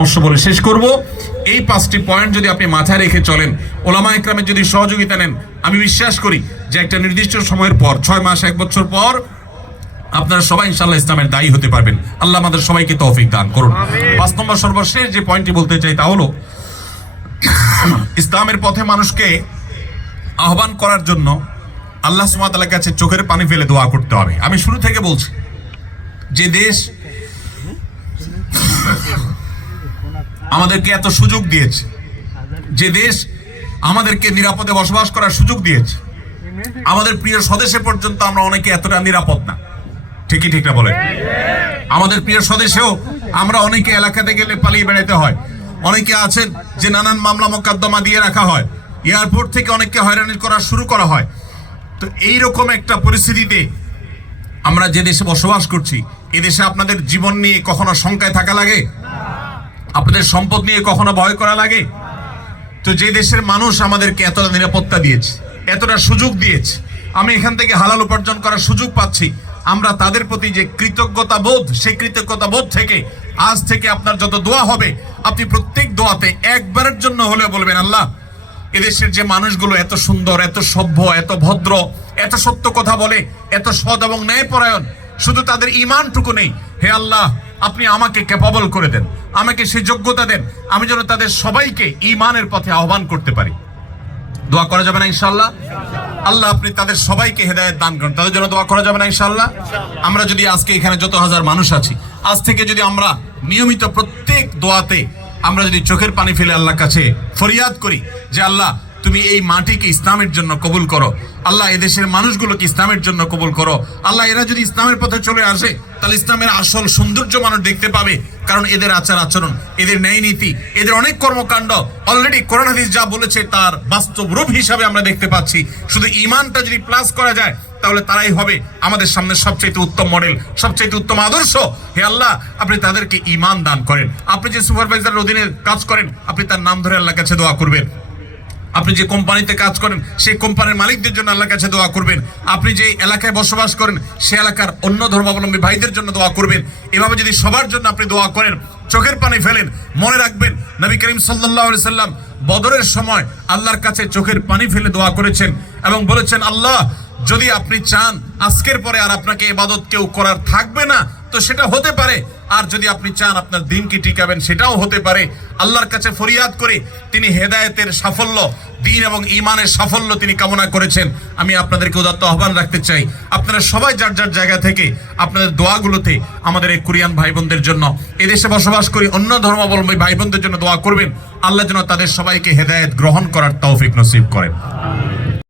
বলে শেষ করব। এই 5টি পয়েন্ট যদি আপনি মাথায় রেখে চলেন, ওলামা একরামের যদি সহযোগিতা নেন, আমি বিশ্বাস করি যে একটা নির্দিষ্ট সময়ের পর 6 মাস 1 বছর পর আপনারা সবাই ইনশাআল্লাহ ইসলামের দায়ী হতে পারবেন। আল্লাহ আমাদের সবাইকে তৌফিক দান করুন। 5 নম্বর সর্বশেষ যে পয়েন্টটি বলতে চাই তা হলো, ইসলামের পথে মানুষকে আহ্বান করার জন্য আল্লাহ সুবহানাহু ওয়া তাআলার কাছে চোখের পানি ফেলে দোয়া করতে হবে। আমি শুরু থেকে বলছি, যে দেশ আমাদেরকে এত সুযোগ দিয়েছে, যে দেশ আমাদেরকে নিরাপদে বসবাস করার সুযোগ দিয়েছে, আমাদের প্রিয় স্বদেশে পর্যন্ত আমরা অনেকে এতটা নিরাপদ না। ঠিকই ঠিক না বলেন? আমাদের প্রিয় স্বদেশেও আমরা অনেকে এলাকাতে গেলে পালিয়ে বেড়াতে হয়। অনেকে আছেন যে নানান মামলা মোকদ্দমা দিয়ে রাখা হয়, এয়ারপোর্ট থেকে অনেককে হয়রানি করা শুরু করা হয়। তো এইরকম একটা পরিস্থিতিতে আমরা যে দেশে বসবাস করছি, এই দেশে আপনাদের জীবন নিয়ে কখনো শঙ্কায় থাকা লাগে? আপনাদের সম্পদ নিয়ে কখনো ভয় করা লাগে? তো যে দেশের মানুষ আমাদেরকে এতটা নিরাপত্তা দিয়েছে, এতটা সুযোগ দিয়েছে, আমি এখান থেকে হালাল উপার্জন করার সুযোগ পাচ্ছি, আমরা তাদের প্রতি যে কৃতজ্ঞতা বোধ, সেই কৃতজ্ঞতা বোধ থেকে আজ থেকে আপনার যত দোয়া হবে, আপনি প্রত্যেক দোয়াতে একবারের জন্য হলেও বলবেন, আল্লাহ এদেশের যে মানুষগুলো এত সুন্দর, এত সভ্য, এত ভদ্র, এত সত্য কথা বলে, এত সৎ এবং ন্যায়পরায়ণ, শুধু তাদের ঈমানটুকু নেই, হে আল্লাহ আপনি আমাকে ক্যাপাবল করে দেন, আমাকে সেই যোগ্যতা দেন, আমি যেন তাদের সবাইকে ঈমানের পথে আহ্বান করতে পারি। দোয়া করা যাবে না ইনশাআল্লাহ? আল্লাহ আপনি তাদের সবাইকে হেদায়েত দান করুন। তাদের জন্য দোয়া করা যাবে না ইনশাআল্লাহ? আমরা যদি আজকে এখানে যত হাজার মানুষ আছি, আজ থেকে যদি আমরা নিয়মিত প্রত্যেক দোয়াতে আমরা যদি চোখের পানি ফেলে আল্লাহর কাছে ফরিয়াদ করি যে আল্লাহ তুমি এই মাটিকে ইসলামের জন্য কবুল করো, আল্লাহ এদেশের মানুষগুলোকে ইসলামের জন্য কবুল করো, আল্লাহ এরা যদি ইসলামের পথে চলে আসে তাহলে ইসলামের আসল সৌন্দর্য মানুষ দেখতে পাবে। কারণ এদের আচার আচরণ, এদের ন্যায় নীতি, এদের অনেক কর্মকাণ্ড অলরেডি কোরআন হাদিস যা বলেছে তার বাস্তব রূপ হিসাবে আমরা দেখতে পাচ্ছি। শুধু ঈমানটা যদি প্লাস করা যায় তাহলে তারাই হবে আমাদের সামনে সবচেয়ে উত্তম মডেল, সবচেয়ে উত্তম আদর্শ। হে আল্লাহ আপনি তাদেরকে ঈমান দান করেন। আপনি যে সুপারভাইজারের অধীনে কাজ করেন, আপনি তার নাম ধরে আল্লাহর কাছে দোয়া করবেন। আপনি যে কোম্পানিতে কাজ করেন, সেই কোম্পানির মালিকদের জন্য আল্লাহর কাছে দোয়া করবেন। আপনি যে এলাকায় বসবাস করেন, সে এলাকার অন্য ধর্মাবলম্বী ভাইদের জন্য দোয়া করবেন। এভাবে যদি সবার জন্য আপনি দোয়া করেন, চোখের পানি ফেলেন, মনে রাখবেন নবী করিম সাল্লাল্লাহু আলাইহি সাল্লাম বদরের সময় আল্লাহর কাছে চোখের পানি ফেলে দোয়া করেছেন এবং বলেছেন, আল্লাহ যদি আপনি চান আজকের পরে আর আপনাকে ইবাদত কেউ করার থাকবে না, তো সেটা হতে পারে, আর যদি আপনি চান আপনার দিনকে টিকাবেন, সেটাও হতে পারে। আল্লাহর কাছে ফরিয়াদ করে তিনি হেদায়েতের সাফল্য, দ্বীন এবং ঈমানের সাফল্য তিনি কামনা করেছেন। আমি আপনাদেরকে উদাত্ত আহ্বান রাখতে চাই, আপনারা সবাই যার যার জায়গা থেকে আপনাদের দোয়াগুলোতে আমাদের এই কোরিয়ান ভাই বোনদের জন্য, এদেশে বসবাস করি অন্য ধর্মাবলম্বী ভাই বোনদের জন্য দোয়া করবেন। আল্লাহ যেন তাদের সবাইকে হেদায়েত গ্রহণ করার তৌফিক নসিব করেন।